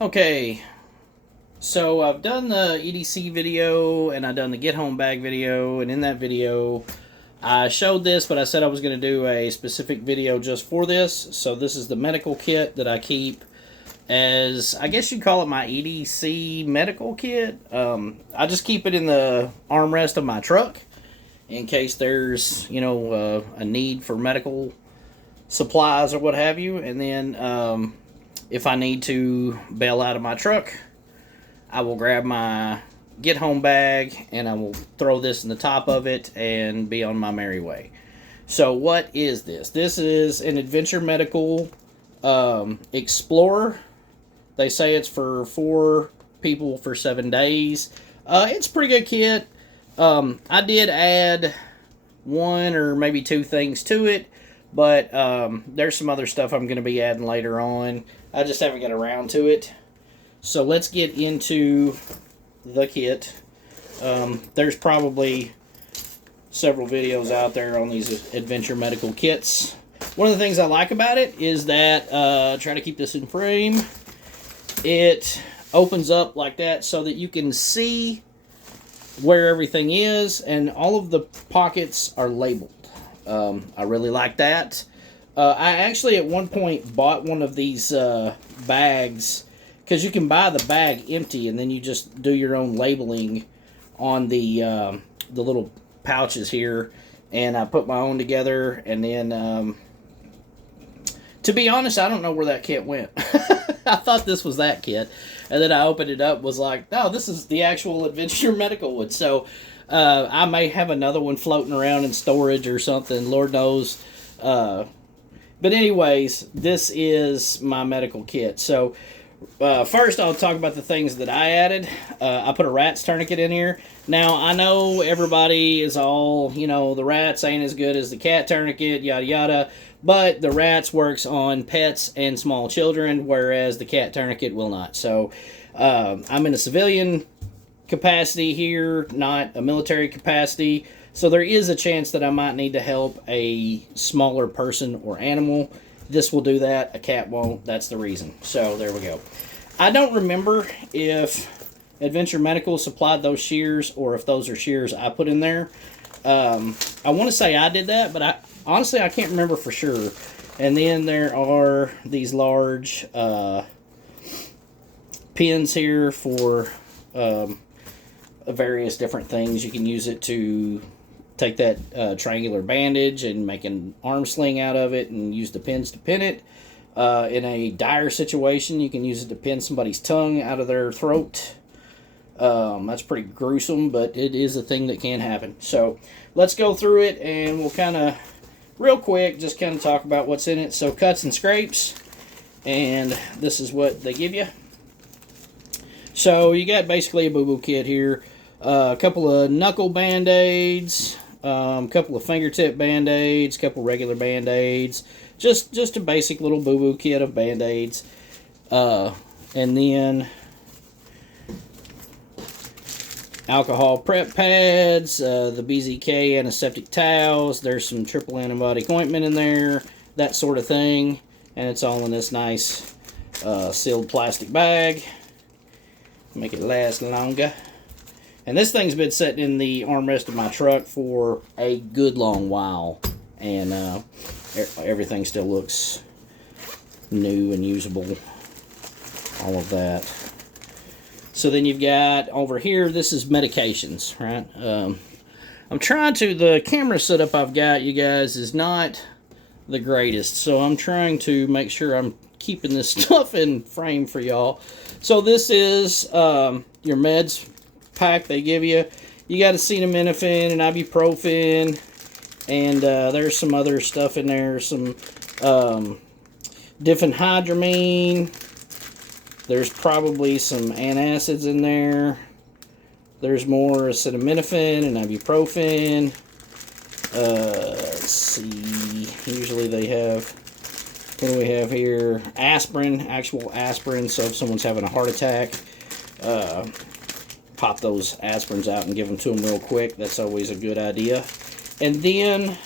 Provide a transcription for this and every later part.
Okay, so I've done the EDC video and I've done the get home bag video, and in that video I showed this, but I said I was going to do a specific video just for this. So this is the medical kit that I keep as, I guess you'd call it, my EDC medical kit. I just keep it in the armrest of my truck in case there's, a need for medical supplies or what have you. And then if I need to bail out of my truck, I will grab my get home bag and I will throw this in the top of it and be on my merry way. So what is this? This is an Adventure Medical Explorer. They say it's for 4 people for 7 days. It's a pretty good kit. I did add 1 or maybe 2 things to it, but there's some other stuff I'm going to be adding later on. I just haven't got around to it. So let's get into the kit. There's probably several videos out there on these Adventure Medical kits. One of the things I like about it is that, try to keep this in frame, it opens up like that so that you can see where everything is, and all of the pockets are labeled. I really like that. I actually at one point bought one of these bags, because you can buy the bag empty and then you just do your own labeling on the little pouches here. And I put my own together, and then to be honest, I don't know where that kit went. I thought this was that kit, and then I opened it up, was like, no, this is the actual Adventure Medical one. So I may have another one floating around in storage or something, Lord knows. But anyways, this is my medical kit. So first I'll talk about the things that I added. I put a rat's tourniquet in here. Now, I know everybody is all, the rats ain't as good as the cat tourniquet, yada yada, but the rats works on pets and small children, whereas the cat tourniquet will not. So I'm in a civilian capacity here, not a military capacity. So there is a chance that I might need to help a smaller person or animal. This will do that. A cat won't. That's the reason. So there we go. I don't remember if Adventure Medical supplied those shears or if those are shears I put in there. I want to say I did that, but honestly I can't remember for sure. And then there are these large pins here for various different things. You can use it to take that triangular bandage and make an arm sling out of it and use the pins to pin it. In a dire situation, you can use it to pin somebody's tongue out of their throat. That's pretty gruesome, but it is a thing that can happen. So let's go through it, and we'll kind of, real quick, just kind of talk about what's in it. So cuts and scrapes, and this is what they give you. So you got basically a boo-boo kit here. A couple of knuckle band-aids, a couple of fingertip band-aids, a couple regular band-aids, just a basic little boo-boo kit of band-aids, and then alcohol prep pads, the BZK antiseptic towels, there's some triple antibiotic ointment in there, that sort of thing, and it's all in this nice sealed plastic bag, make it last longer. And this thing's been sitting in the armrest of my truck for a good long while. And everything still looks new and usable. All of that. So then you've got over here, this is medications, right? I'm trying to, the camera setup I've got, you guys, is not the greatest. So I'm trying to make sure I'm keeping this stuff in frame for y'all. So this is your meds pack they give you. You got acetaminophen and ibuprofen, and there's some other stuff in there, some diphenhydramine. There's probably some antacids in there. There's more acetaminophen and ibuprofen. Let's see, usually they have, what do we have here? Aspirin, actual aspirin, so if someone's having a heart attack, pop those aspirins out and give them to them real quick. That's always a good idea. And then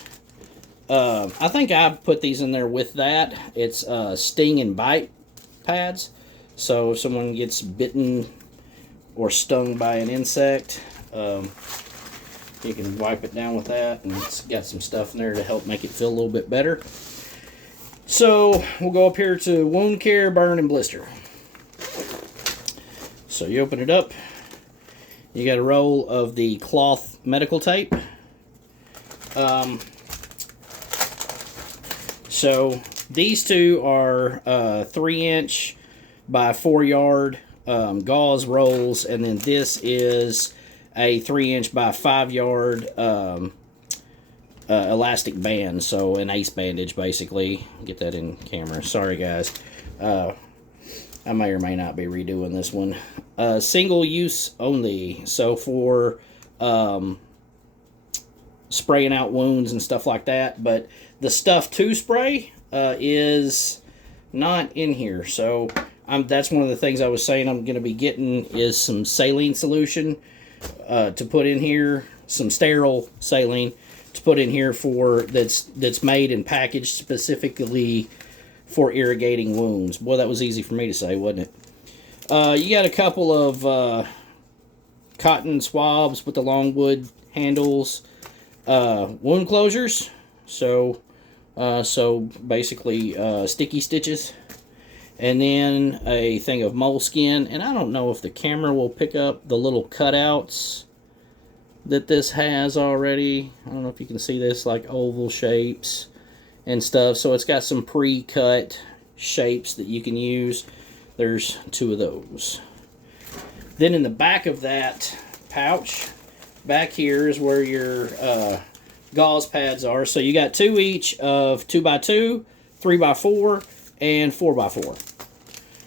I think I put these in there with that. It's sting and bite pads. So if someone gets bitten or stung by an insect, you can wipe it down with that, and it's got some stuff in there to help make it feel a little bit better. So we'll go up here to wound care, burn, and blister. So you open it up. You got a roll of the cloth medical tape. So these two are 3-inch by 4-yard gauze rolls, and then this is a 3-inch by 5-yard elastic band, so an ace bandage basically. Get that in camera. Sorry guys, I may or may not be redoing this one. Single use only, so for spraying out wounds and stuff like that, but the stuff to spray is not in here. So that's one of the things I was saying I'm going to be getting is some saline solution to put in here, some sterile saline to put in here for that's made and packaged specifically for irrigating wounds. Boy, that was easy for me to say, wasn't it? You got a couple of cotton swabs with the longwood handles, wound closures. So basically sticky stitches. And then a thing of moleskin, and I don't know if the camera will pick up the little cutouts that this has already. I don't know if you can see this, like oval shapes and stuff. So it's got some pre-cut shapes that you can use. There's 2 of those. Then in the back of that pouch, back here is where your gauze pads are. So you got 2 each of 2x2, 3x4, and 4x4.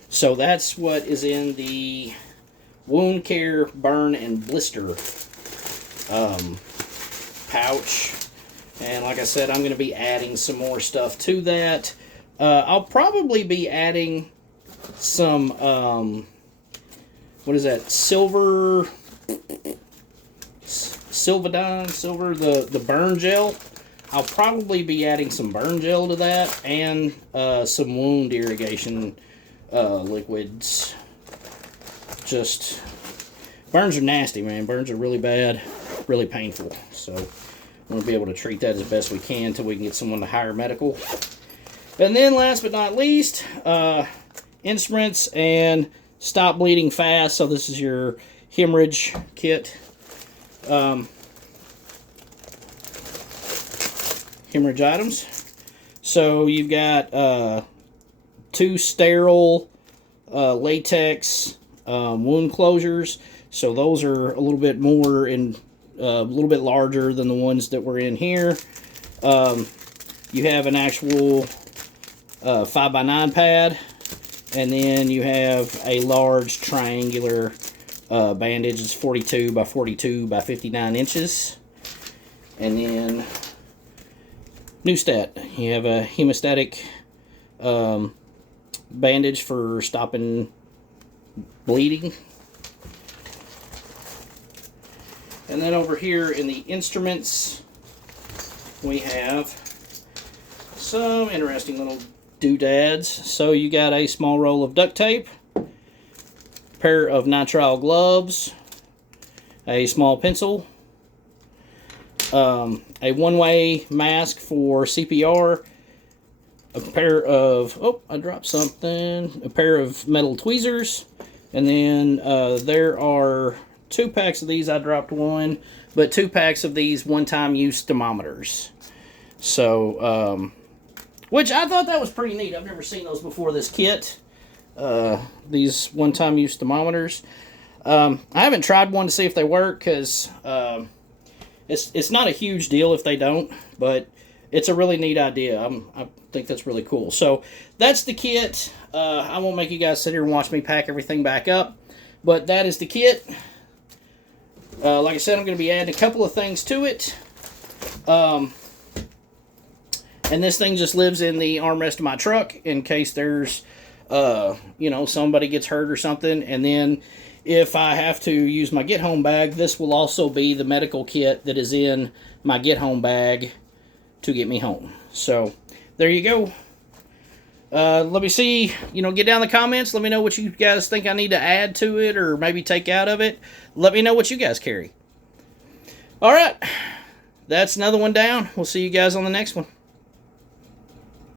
So that's what is in the wound care, burn, and blister pouch. And like I said, I'm going to be adding some more stuff to that. I'll probably be adding some, what is that, silver, the burn gel. I'll probably be adding some burn gel to that, and some wound irrigation liquids. Just, burns are nasty, man. Burns are really bad, really painful. So I'm going to be able to treat that as best we can until we can get someone to hire medical. And then last but not least, instruments and stop bleeding fast. So this is your hemorrhage kit. Hemorrhage items. So you've got 2 sterile latex wound closures. So those are a little bit more in a little bit larger than the ones that were in here. You have an actual 5x9 pad, and then you have a large triangular bandage. It's 42 by 42 by 59 inches. And then Newstat, you have a hemostatic bandage for stopping bleeding. And then over here in the instruments, we have some interesting little doodads. So you got a small roll of duct tape, a pair of nitrile gloves, a small pencil, a one-way mask for CPR, a pair of, oh, I dropped something, a pair of metal tweezers, and then there are 2 packs of these. I dropped one, but 2 packs of these one-time use thermometers. So, which I thought that was pretty neat. I've never seen those before this kit. These one-time use thermometers. I haven't tried one to see if they work, because it's not a huge deal if they don't, but it's a really neat idea. I think that's really cool. So that's the kit. I won't make you guys sit here and watch me pack everything back up, but that is the kit. Like I said, I'm going to be adding a couple of things to it. And this thing just lives in the armrest of my truck in case there's, you know, somebody gets hurt or something. And then if I have to use my get-home bag, this will also be the medical kit that is in my get-home bag to get me home. So there you go. Let me see, get down in the comments. Let me know what you guys think I need to add to it or maybe take out of it. Let me know what you guys carry. All right, that's another one down. We'll see you guys on the next one.